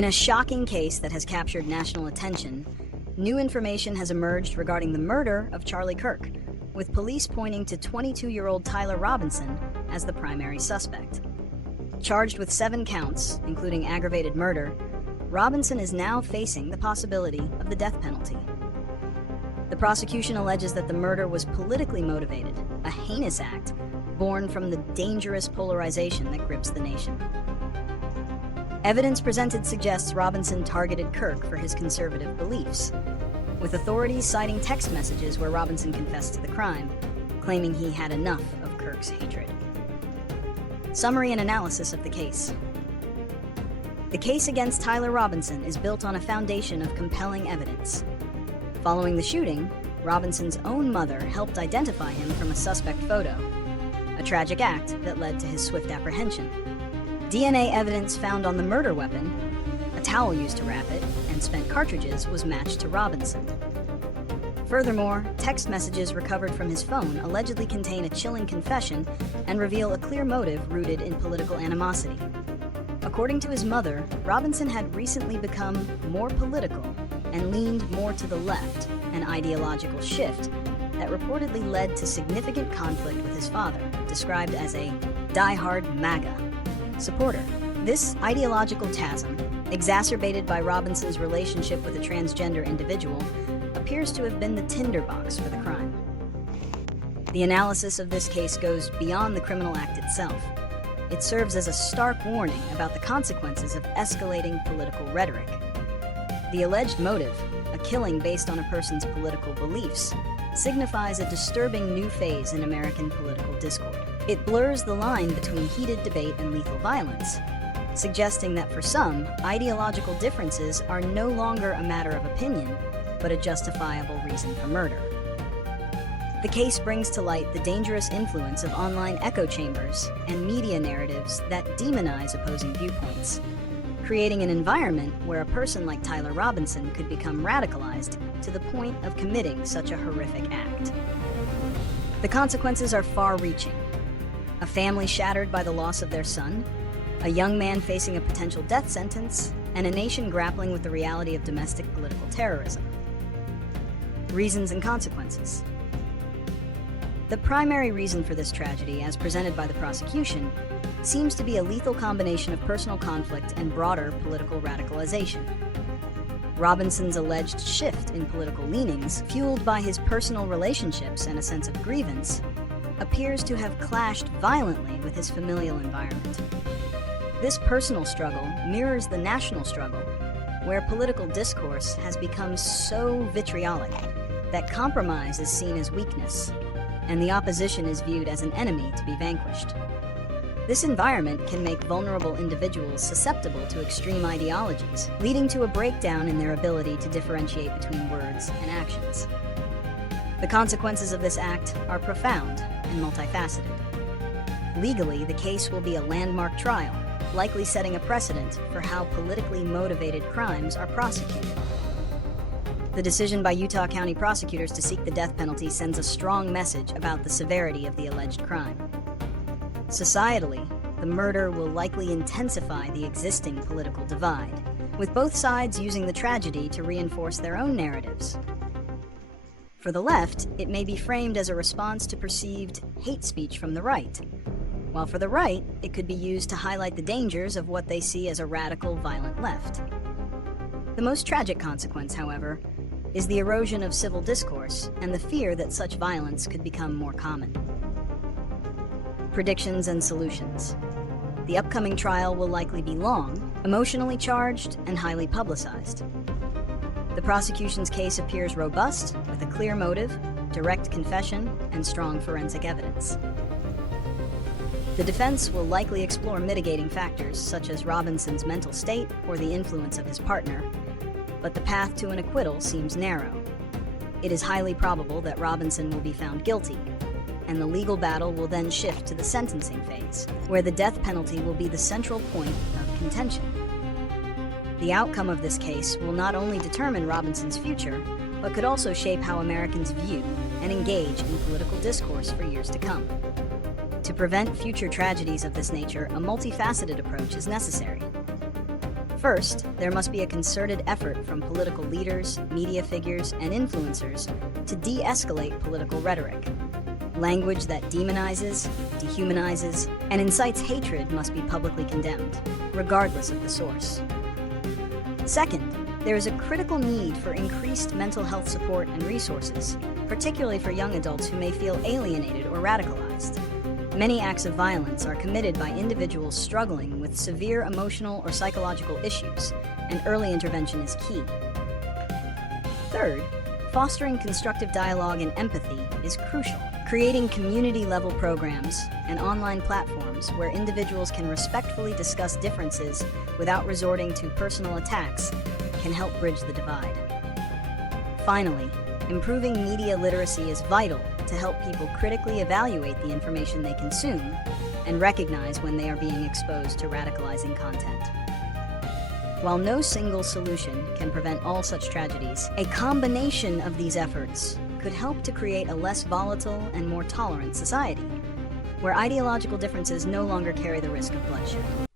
In a shocking case that has captured national attention, new information has emerged regarding the murder of Charlie Kirk, with police pointing to 22-year-old Tyler Robinson as the primary suspect. Charged with 7 counts, including aggravated murder, Robinson is now facing the possibility of the death penalty. The prosecution alleges that the murder was politically motivated, a heinous act born from the dangerous polarization that grips the nation. Evidence presented suggests Robinson targeted Kirk for his conservative beliefs, with authorities citing text messages where Robinson confessed to the crime, claiming he had enough of Kirk's hatred. Summary and analysis of the case. The case against Tyler Robinson is built on a foundation of compelling evidence. Following the shooting, Robinson's own mother helped identify him from a suspect photo, a tragic act that led to his swift apprehension. DNA evidence found on the murder weapon, a towel used to wrap it, and spent cartridges was matched to Robinson. Furthermore, text messages recovered from his phone allegedly contain a chilling confession and reveal a clear motive rooted in political animosity. According to his mother, Robinson had recently become more political and leaned more to the left, an ideological shift that reportedly led to significant conflict with his father, described as a diehard maga supporter. This ideological chasm, exacerbated by Robinson's relationship with a transgender individual, appears to have been the tinderbox for the crime. The analysis of this case goes beyond the criminal act itself. It serves as a stark warning about the consequences of escalating political rhetoric. The alleged motive, a killing based on a person's political beliefs, signifies a disturbing new phase in American political discourse. It blurs the line between heated debate and lethal violence, suggesting that for some, ideological differences are no longer a matter of opinion, but a justifiable reason for murder. The case brings to light the dangerous influence of online echo chambers and media narratives that demonize opposing viewpoints, creating an environment where a person like Tyler Robinson could become radicalized to the point of committing such a horrific act. The consequences are far-reaching. A family shattered by the loss of their son, a young man facing a potential death sentence, and a nation grappling with the reality of domestic political terrorism. Reasons and consequences. The primary reason for this tragedy, as presented by the prosecution, seems to be a lethal combination of personal conflict and broader political radicalization. Robinson's alleged shift in political leanings, fueled by his personal relationships and a sense of grievance, appears to have clashed violently with his familial environment. This personal struggle mirrors the national struggle, where political discourse has become so vitriolic that compromise is seen as weakness, and the opposition is viewed as an enemy to be vanquished. This environment can make vulnerable individuals susceptible to extreme ideologies, leading to a breakdown in their ability to differentiate between words and actions. The consequences of this act are profound and multifaceted. Legally, the case will be a landmark trial, likely setting a precedent for how politically motivated crimes are prosecuted. The decision by Utah County prosecutors to seek the death penalty sends a strong message about the severity of the alleged crime. Societally, the murder will likely intensify the existing political divide, with both sides using the tragedy to reinforce their own narratives. For the left, it may be framed as a response to perceived hate speech from the right, while for the right, it could be used to highlight the dangers of what they see as a radical, violent left. The most tragic consequence, however, is the erosion of civil discourse and the fear that such violence could become more common. Predictions and solutions. The upcoming trial will likely be long, emotionally charged, and highly publicized. The prosecution's case appears robust, with a clear motive, direct confession, and strong forensic evidence. The defense will likely explore mitigating factors such as Robinson's mental state or the influence of his partner, but the path to an acquittal seems narrow. It is highly probable that Robinson will be found guilty, and the legal battle will then shift to the sentencing phase, where the death penalty will be the central point of contention. The outcome of this case will not only determine Robinson's future, but could also shape how Americans view and engage in political discourse for years to come. To prevent future tragedies of this nature, a multifaceted approach is necessary. First, there must be a concerted effort from political leaders, media figures, and influencers to de-escalate political rhetoric. Language that demonizes, dehumanizes, and incites hatred must be publicly condemned, regardless of the source. Second, there is a critical need for increased mental health support and resources, particularly for young adults who may feel alienated or radicalized. Many acts of violence are committed by individuals struggling with severe emotional or psychological issues, and early intervention is key. Third, fostering constructive dialogue and empathy is crucial. Creating community-level programs and online platforms where individuals can respectfully discuss differences without resorting to personal attacks can help bridge the divide. Finally, improving media literacy is vital to help people critically evaluate the information they consume and recognize when they are being exposed to radicalizing content. While no single solution can prevent all such tragedies, a combination of these efforts could help to create a less volatile and more tolerant society, where ideological differences no longer carry the risk of bloodshed.